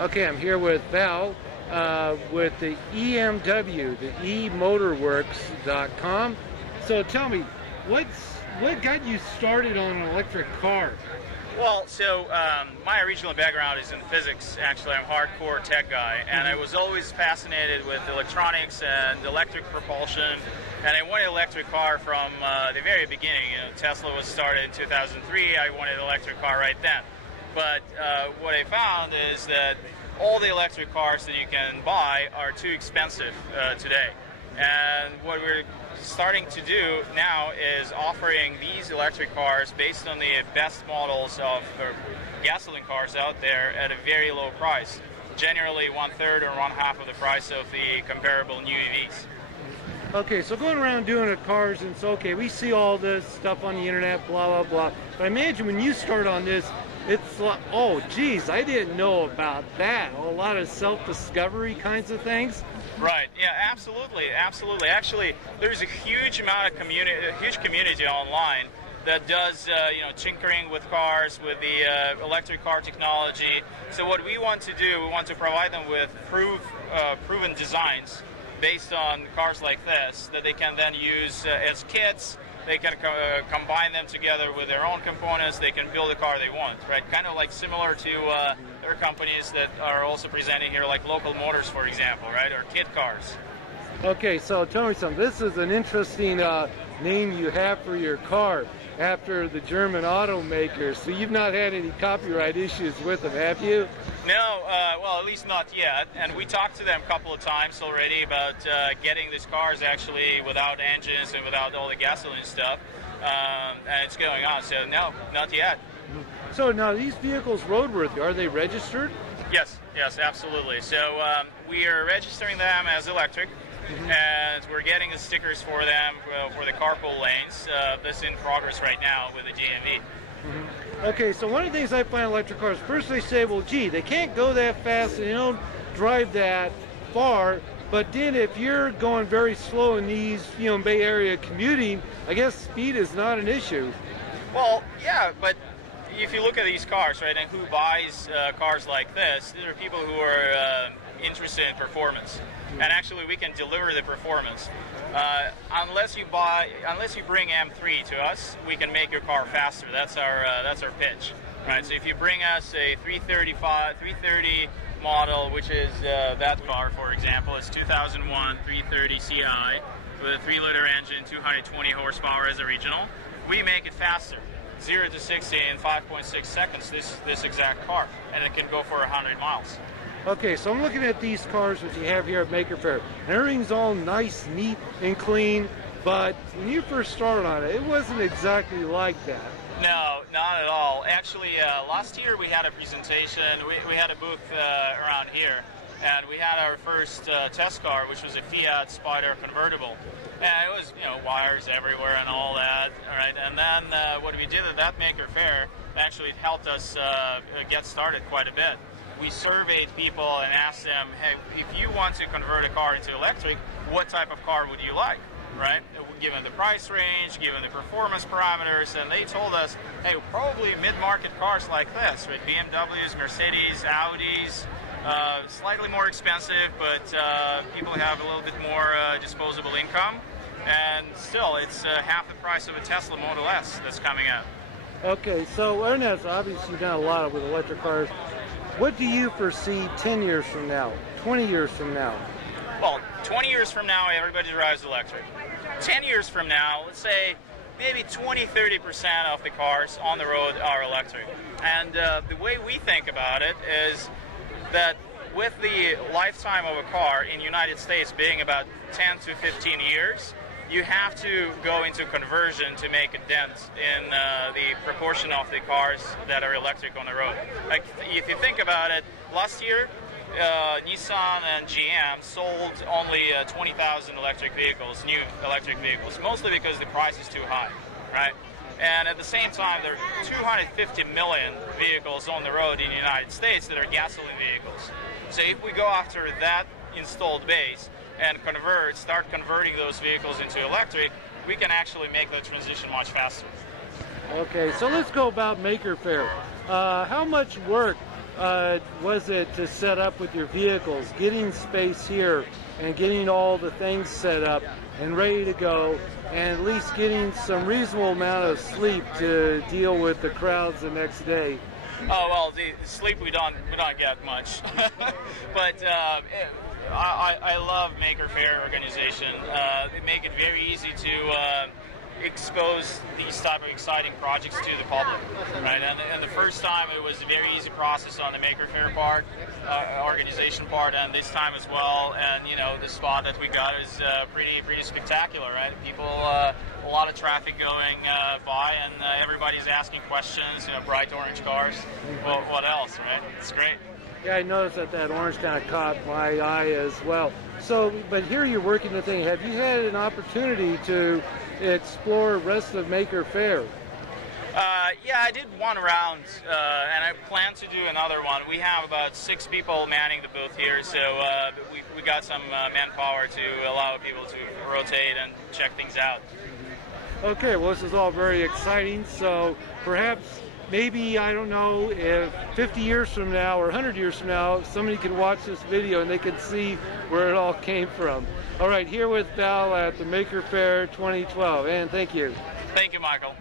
Okay, I'm here with Val with the EMW, the eMotorWerks.com. So tell me, what got you started on an electric car? Well, so my original background is in physics. Actually, I'm a hardcore tech guy, and I was always fascinated with electronics and electric propulsion. And I wanted an electric car from the very beginning. You know, Tesla was started in 2003. I wanted an electric car right then. But what I found is that all the electric cars that you can buy are too expensive today. And what we're starting to do now is offering these electric cars based on the best models of gasoline cars out there at a very low price, generally 1/3 or 1/2 of the price of the comparable new EVs. Okay, so going around doing the cars, and so okay, we see all this stuff on the internet, blah blah blah. But I imagine when you start on this, it's like, oh geez, I didn't know about that. A lot of self-discovery kinds of things. Right. Yeah. Absolutely. Absolutely. Actually, there's a huge amount of community online that does tinkering with cars, with the electric car technology. So what we want to do, we want to provide them with proven designs based on cars like this that they can then use as kits. They can combine them together with their own components. They can build a car they want, right? Kind of like similar to other companies that are also presenting here, like Local Motors, for example, right? Or kit cars. Okay, so tell me something. This is an interesting name you have for your car after the German automaker. So you've not had any copyright issues with them, have you? No, well, at least not yet. And we talked to them a couple of times already about getting these cars actually without engines and without all the gasoline stuff. And it's going on. So no, not yet. So now these vehicles roadworthy, are they registered? Yes, absolutely. So we are registering them as electric. And we're getting the stickers for them for the carpool lanes. This is in progress right now with the GMV. Okay, so one of the things I find electric cars, first they say, well, gee, they can't go that fast and they don't drive that far. But then if you're going very slow in these, Bay Area commuting, I guess speed is not an issue. Well, yeah, but if you look at these cars, right, and who buys cars like this, these are people who are interested in performance. And actually, we can deliver the performance. Unless you bring M3 to us, we can make your car faster. That's our pitch, right? So if you bring us a 330 model, which is that car, for example, it's 2001 330 CI with a 3-liter engine, 220 horsepower as original. We make it faster, 0 to 60 in 5.6 seconds. This exact car, and it can go for 100 miles. Okay, so I'm looking at these cars that you have here at Maker Faire. And everything's all nice, neat, and clean, but when you first started on it, it wasn't exactly like that. No, not at all. Actually, last year we had a presentation. We had a booth around here, and we had our first test car, which was a Fiat Spider convertible. And it was, wires everywhere and all that. All right, and then what we did at that Maker Faire actually helped us get started quite a bit. We surveyed people and asked them, hey, if you want to convert a car into electric, what type of car would you like, right? Given the price range, given the performance parameters, and they told us, hey, probably mid-market cars like this, right? BMWs, Mercedes, Audis, slightly more expensive, but people have a little bit more disposable income, and still, it's half the price of a Tesla Model S that's coming out. Okay, so Ernest, obviously you've done a lot with electric cars. What do you foresee 10 years from now, 20 years from now? Well, 20 years from now, everybody drives electric. 10 years from now, let's say maybe 20-30% of the cars on the road are electric. And the way we think about it is that with the lifetime of a car in the United States being about 10 to 15 years, you have to go into conversion to make a dent in the proportion of the cars that are electric on the road. Like, if you think about it, last year, Nissan and GM sold only 20,000 electric vehicles, new electric vehicles, mostly because the price is too high, right? And at the same time, there are 250 million vehicles on the road in the United States that are gasoline vehicles. So if we go after that installed base and start converting those vehicles into electric, we can actually make that transition much faster. Okay, so let's go about Maker Faire. How much work was it to set up with your vehicles, getting space here and getting all the things set up and ready to go, and at least getting some reasonable amount of sleep to deal with the crowds the next day? Oh well, the sleep we don't get much, but I love Maker Faire organization. They make it very easy to expose these type of exciting projects to the public, right? And the first time it was a very easy process on the Maker Faire part, organization part, and this time as well. And you know, the spot that we got is pretty spectacular, right? People, a lot of traffic going by, and everybody's asking questions. You know, bright orange cars. Well, what else, right? It's great. Yeah, I noticed that orange kind of caught my eye as well. So, but here you're working the thing. Have you had an opportunity to explore the rest of Maker Faire? Yeah, I did one round, and I plan to do another one. We have about 6 people manning the booth here, so we got some manpower to allow people to rotate and check things out. Okay, well, this is all very exciting. So perhaps, maybe, I don't know, if 50 years from now or 100 years from now, somebody can watch this video and they can see where it all came from. All right, here with Val at the Maker Faire 2012, and thank you. Thank you, Michael.